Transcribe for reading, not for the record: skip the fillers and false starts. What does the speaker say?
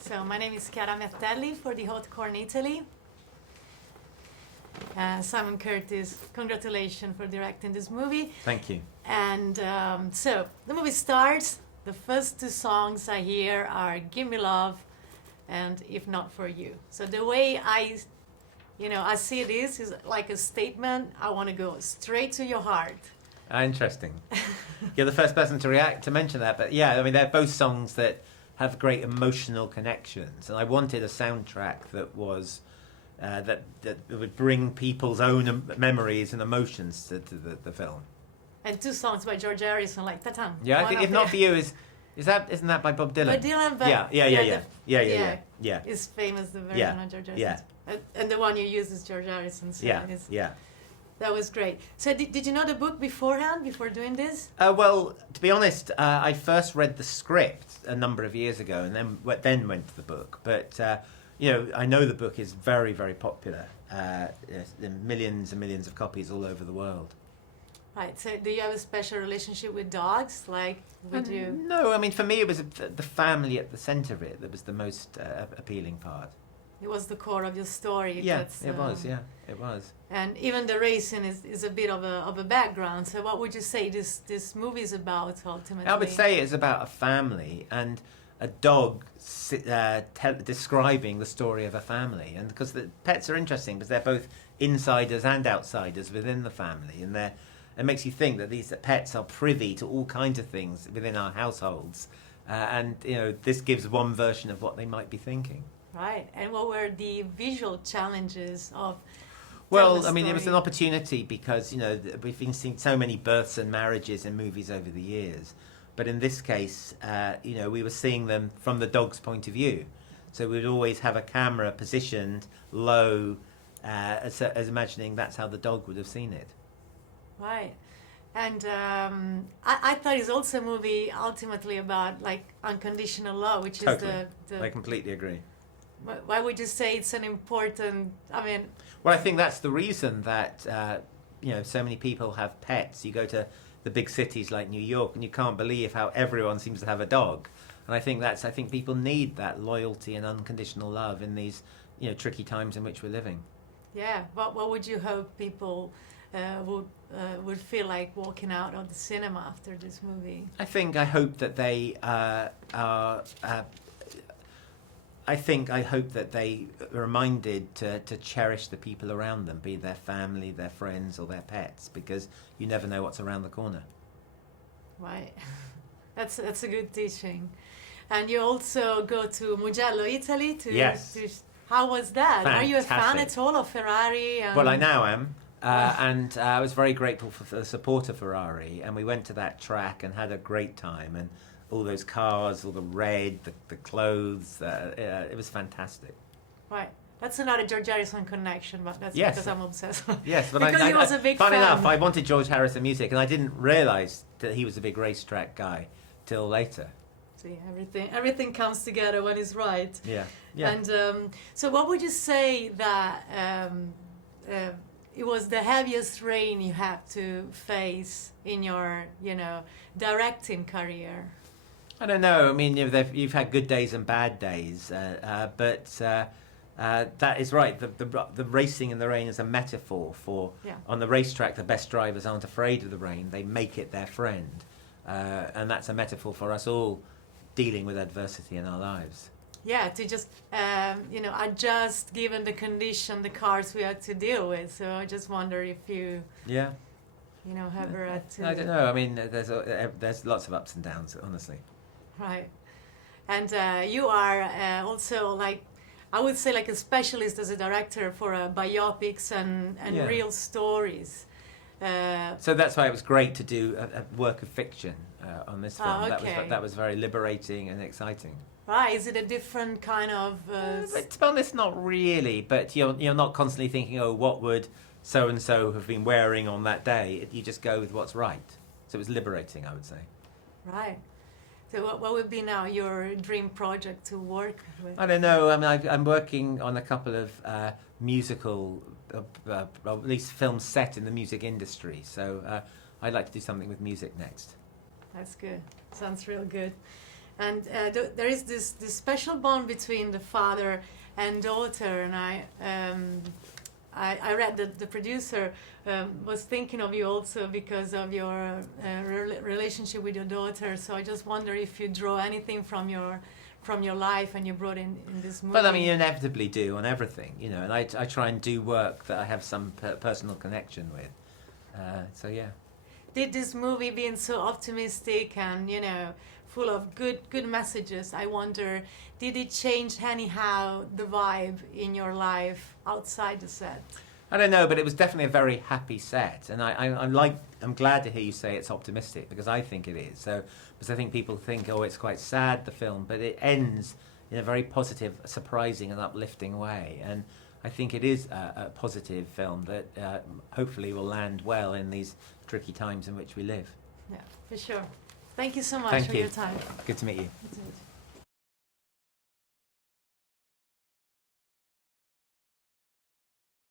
So my name is Chiara Meattelli for the Hot Corn Italy. Simon Curtis, congratulations for directing this movie. Thank you. And so the movie starts. The first two songs I hear are "Give Me Love" and "If Not For You." So the way I see this is like a statement. I want to go straight to your heart. Interesting. You're the first person to mention that, but yeah, I mean, they're both songs that have great emotional connections, and I wanted a soundtrack that was that would bring people's own memories and emotions to the film. And two songs by George Harrison, like ta-tan. Yeah, I think "If Not For You" isn't that by Bob Dylan? By Dylan, but yeah. It's famous, the version of George Harrison. Yeah. And the one you use is George Harrison. So yeah. That was great. So did you know the book beforehand, before doing this? Well, to be honest, I first read the script a number of years ago, and then went to the book. But I know the book is very, very popular. Millions and millions of copies all over the world. Right. So do you have a special relationship with dogs? Like, would you? No, I mean, for me, it was the family at the centre of it that was the most appealing part. It was the core of your story. Yeah, it was. Yeah, it was. And even the racing is a bit of a background. So what would you say this movie is about ultimately? I would say it's about a family and a dog describing the story of a family. And because the pets are interesting because they're both insiders and outsiders within the family, and it makes you think that these pets are privy to all kinds of things within our households. And this gives one version of what they might be thinking. Right. And what were the visual challenges of? Well, I mean, it was an opportunity because, we've been seeing so many births and marriages in movies over the years. But in this case, we were seeing them from the dog's point of view. So we'd always have a camera positioned low, as imagining that's how the dog would have seen it. Right. And I thought it's also a movie ultimately about, like, unconditional love, which Totally. is the... I completely agree. Why would you say it's an important... Well, I think that's the reason that, so many people have pets. You go to the big cities like New York and you can't believe how everyone seems to have a dog. And I think people need that loyalty and unconditional love in these, tricky times in which we're living. Yeah. What would you hope people would feel like walking out of the cinema after this movie? I hope that they I hope that they are reminded to cherish the people around them, be it their family, their friends, or their pets, because you never know what's around the corner. Right. That's a good teaching. And you also go to Mugello, Italy. Yes. How was that? Fantastic. Are you a fan at all of Ferrari? Well, I now am. And I was very grateful for the support of Ferrari. And we went to that track and had a great time. And all those cars, all the red, the clothes, it was fantastic. Right. That's another George Harrison connection, but that's Yes. because I'm obsessed. Yes, but because he was a big fun fan. enough, I wanted George Harrison music, and I didn't realise that he was a big racetrack guy till later. See, everything comes together when it's right. Yeah. And so what would you say that it was the heaviest rain you had to face in your, directing career? I don't know. I mean, you've had good days and bad days, but that is right. The racing in the rain is a metaphor for on the racetrack. The best drivers aren't afraid of the rain; they make it their friend, and that's a metaphor for us all dealing with adversity in our lives. Yeah, to just adjust given the condition, the cars we had to deal with. So I just wonder if you ever had to. I don't know. I mean, there's lots of ups and downs, honestly. Right. And you are also, like, I would say, like a specialist as a director for biopics and real stories. So that's why it was great to do a work of fiction on this film. Okay. That was very liberating and exciting. Right. Is it a different kind of... to be honest, not really. But you're not constantly thinking, oh, what would so-and-so have been wearing on that day? You just go with what's right. So it was liberating, I would say. Right. So what would be now your dream project to work with? I don't know. I mean, I'm working on a couple of musical, well, at least films set in the music industry. So I'd like to do something with music next. That's good. Sounds real good. and there is this special bond between the father and daughter, and I read that the producer was thinking of you also because of your relationship with your daughter. So I just wonder if you draw anything from your life and you brought in this movie. Well, I mean, you inevitably do on everything, you know, and I try and do work that I have some personal connection with. So yeah. Did this movie being so optimistic and, you know, full of good messages, I wonder, did it change anyhow the vibe in your life outside the set? I don't know, but it was definitely a very happy set, and I'm glad to hear you say it's optimistic, because I think it is. So, because I think people think, oh, it's quite sad, the film, but it ends in a very positive, surprising, and uplifting way. And I think it is a positive film that hopefully will land well in these tricky times in which we live. Yeah, for sure. Thank you so much for your time. Good to meet you.